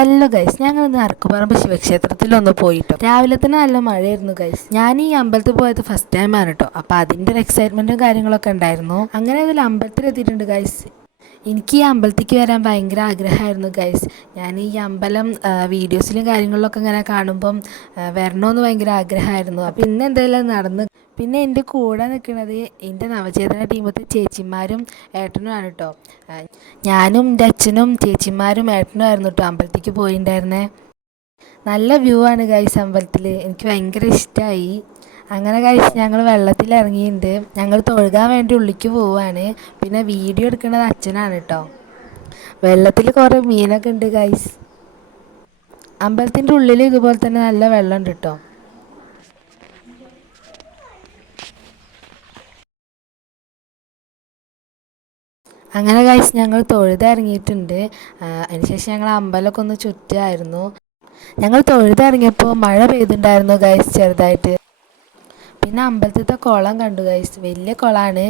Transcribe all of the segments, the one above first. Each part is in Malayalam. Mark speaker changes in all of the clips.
Speaker 1: ഹലോ ഗൈസ് ഞങ്ങൾ ഇന്ന് അറക്കുപറമ്പ് ശിവക്ഷേത്രത്തിലൊന്ന് പോയിട്ടോ. രാവിലെ തന്നെ നല്ല മഴയായിരുന്നു ഗൈസ് ഞാൻ ഈ അമ്പലത്തിൽ പോയത് ഫസ്റ്റ് ടൈം ആണ് കേട്ടോ അപ്പൊ അതിന്റെ ഒരു എക്സൈറ്റ്മെന്റും കാര്യങ്ങളൊക്കെ ഉണ്ടായിരുന്നു. അങ്ങനെ അതിൽ അമ്പലത്തിൽ എത്തിയിട്ടുണ്ട് ഗൈസ് എനിക്ക് ഈ അമ്പലത്തേക്ക് വരാൻ ഭയങ്കര ആഗ്രഹമായിരുന്നു ഗൈസ് ഞാൻ ഈ അമ്പലം വീഡിയോസിലും കാര്യങ്ങളിലൊക്കെ ഇങ്ങനെ കാണുമ്പം വരണമെന്ന് ഭയങ്കര ആഗ്രഹമായിരുന്നു. അപ്പം ഇന്ന് എന്തായാലും നടന്ന് പിന്നെ എന്റെ കൂടെ നിൽക്കുന്നത് എന്റെ നവചേതന ടീമത്തെ ചേച്ചിമാരും ഏട്ടനുമാണ് കേട്ടോ ഞാനും എന്റെ അച്ഛനും ചേച്ചിമാരും ഏട്ടനും ആയിരുന്നു കേട്ടോ അമ്പലത്തേക്ക് പോയിട്ടുണ്ടായിരുന്നേ നല്ല വ്യൂ ആണ് ഗൈസ് അമ്പലത്തിൽ എനിക്ക് ഭയങ്കര ഇഷ്ടമായി അങ്ങനെ കഴിച്ച് ഞങ്ങൾ വെള്ളത്തിൽ ഇറങ്ങിയിട്ടുണ്ട് ഞങ്ങൾ തൊഴുകാൻ വേണ്ടി ഉള്ളിക്ക് പോവാണ്. പിന്നെ വീഡിയോ എടുക്കുന്നത് അച്ഛനാണ് കേട്ടോ വെള്ളത്തിൽ കുറേ മീനൊക്കെ ഉണ്ട് ഗൈസ് അമ്പലത്തിന്റെ ഉള്ളിൽ ഇതുപോലെ തന്നെ നല്ല വെള്ളമുണ്ട് കേട്ടോ അങ്ങനെ കഴിച്ച് ഞങ്ങൾ തൊഴുതിറങ്ങിയിട്ടുണ്ട്. അതിനുശേഷം ഞങ്ങൾ അമ്പലമൊക്കെ ഒന്ന് ചുറ്റായിരുന്നു. ഞങ്ങൾ തൊഴുതിറങ്ങിയപ്പോൾ മഴ പെയ്തിട്ടുണ്ടായിരുന്നു ഗൈസ് ചെറുതായിട്ട്. പിന്നെ അമ്പലത്തിലത്തെ കുളം കണ്ടു ഗൈസ് വലിയ കുളമാണ്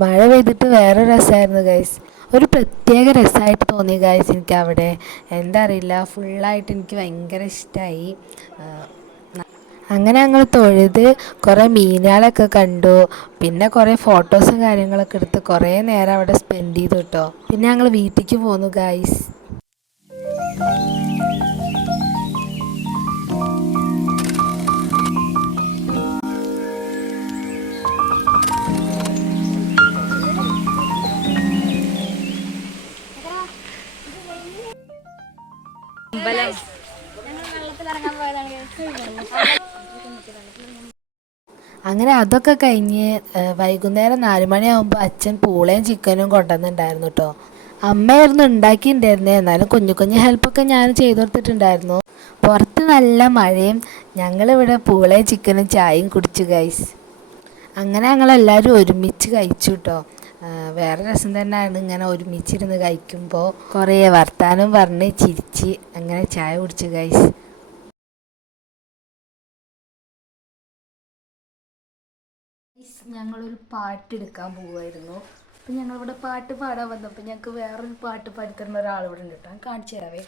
Speaker 1: മഴ പെയ്തിട്ട് വേറെ രസമായിരുന്നു ഗൈസ് ഒരു പ്രത്യേക രസമായിട്ട് തോന്നി ഗൈസ് എനിക്ക് അവിടെ എന്താ അറിയില്ല ഫുള്ളായിട്ട് എനിക്ക് ഭയങ്കര ഇഷ്ടമായി അങ്ങനെ ഞങ്ങൾ തൊഴുത് കുറേ മീനുകളൊക്കെ കണ്ടു. പിന്നെ കുറേ ഫോട്ടോസും കാര്യങ്ങളൊക്കെ എടുത്ത് കുറേ നേരം അവിടെ സ്പെൻഡ് ചെയ്തു കേട്ടോ പിന്നെ ഞങ്ങൾ വീട്ടിലേക്ക് പോന്നു ഗൈസ് അങ്ങനെ അതൊക്കെ കഴിഞ്ഞ് വൈകുന്നേരം നാല് മണിയാകുമ്പോൾ അച്ഛൻ പൂളയും ചിക്കനും കൊണ്ടുവന്നിട്ടുണ്ടായിരുന്നു കേട്ടോ അമ്മയായിരുന്നു ഉണ്ടാക്കിയിട്ടുണ്ടായിരുന്നേ. എന്നാലും കുഞ്ഞു കുഞ്ഞു ഹെൽപ്പൊക്കെ ഞാൻ ചെയ്തു കൊടുത്തിട്ടുണ്ടായിരുന്നു. പുറത്ത് നല്ല മഴയും ഞങ്ങളിവിടെ പൂളയും ചിക്കനും ചായയും കുടിച്ചു ഗൈസ് അങ്ങനെ ഞങ്ങളെല്ലാവരും ഒരുമിച്ച് കഴിച്ചു കേട്ടോ വേറെ രസം തന്നെയാണ് ഇങ്ങനെ ഒരുമിച്ചിരുന്ന് കഴിക്കുമ്പോൾ കുറേ വർത്താനം പറഞ്ഞ് ചിരിച്ച് അങ്ങനെ ചായ കുടിച്ച് കഴിച്ച് ഞങ്ങളൊരു പാട്ട് എടുക്കാൻ പോവായിരുന്നു. അപ്പം ഞങ്ങളിവിടെ പാട്ട് പാടാൻ വന്നപ്പോൾ ഞങ്ങൾക്ക് വേറൊരു പാട്ട് പാടിത്തരുന്ന ഒരാൾ ഇവിടെ ഉണ്ട് കേട്ടോ. ഞാൻ കാണിച്ചു തരാവേ.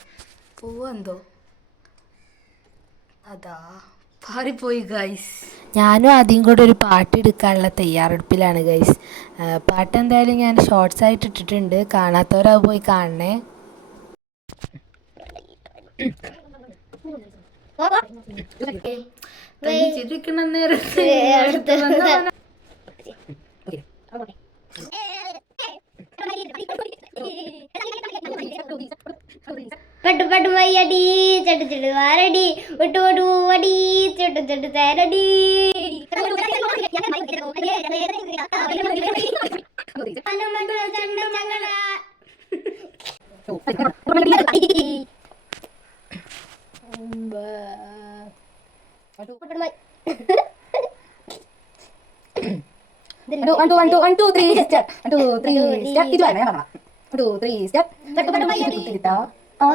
Speaker 1: പോവെന്തോ? അതാ. പാറിപ്പോയി ഗൈസ് ഞാനും ആദ്യം കൂടെ ഒരു പാട്ട് എടുക്കാനുള്ള തയ്യാറെടുപ്പിലാണ് ഗൈസ് പാട്ട് എന്തായാലും ഞാൻ ഷോർട്സ് ആയിട്ട് ഇട്ടിട്ടുണ്ട്. കാണാത്തവരാ പോയി കാണണേ. ചിരിക്കണം നേരത്തെ
Speaker 2: வையடி சட்டு சட்டு வாரடி ஒட்டு ஒட்டு அடி சட்டு சட்டு சேரடி
Speaker 3: One, two, one, two, one, two, three, step. One, two, three, step. Itu ada yang mana? One, two, three, step. Satu, satu, satu, satu, satu, ആ,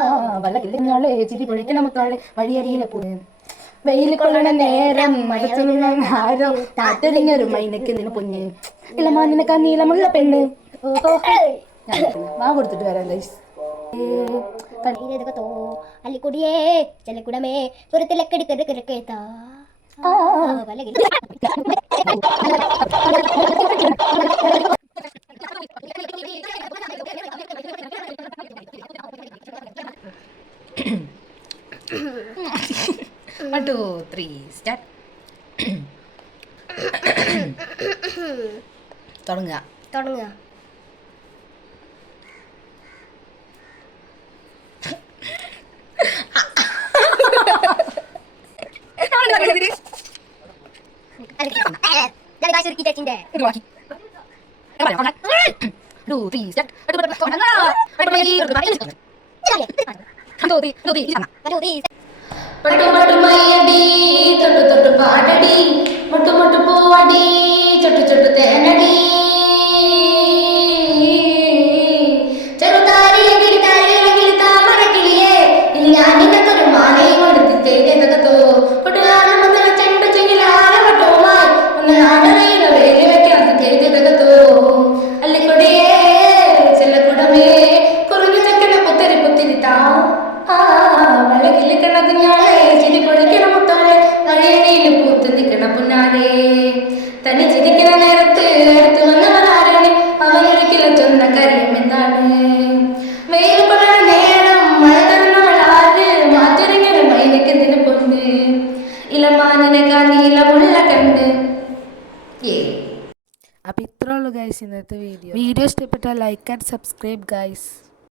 Speaker 3: ചിരി പൊഴിക്കണ വഴിയരിയിലെ. വെയിൽ കൊള്ളണ നേരം ആരോ കാറ്റൊരിഞ്ഞൊരു മൈനക്ക് നിന പൊന്ന്. ഇളമാനിനക്കാ നീളമുള്ള പെണ്ണ്. വാ കൊടുത്തിട്ട് വരാം ഗൈസ്
Speaker 2: അല്ലിക്കുടിയേ ചെല്ലക്കുടമേ പുറത്തിലക്കെടുക്കത് കിടക്കേത്താ
Speaker 3: One, സ്റ്റാർട്ട് തുടങ്ങുക.
Speaker 2: തുടങ്ങുക.
Speaker 3: ബാക്കി two three step two three two three
Speaker 1: പട്ടു പട്ടു മയ്യടി തൊട്ടു തൊട്ടു പാടടി മുട്ടു മുട്ടു ഇളമാനിനെ നീലമുള്ള കണ്ട് ഏ. അപ്പോൾ ഇത്രേ ഗൈസ് ഇന്നത്തെ വീഡിയോ വീഡിയോ ഇഷ്ടപ്പെട്ട ലൈക്ക് ആൻഡ് സബ്സ്ക്രൈബ് ഗൈസ്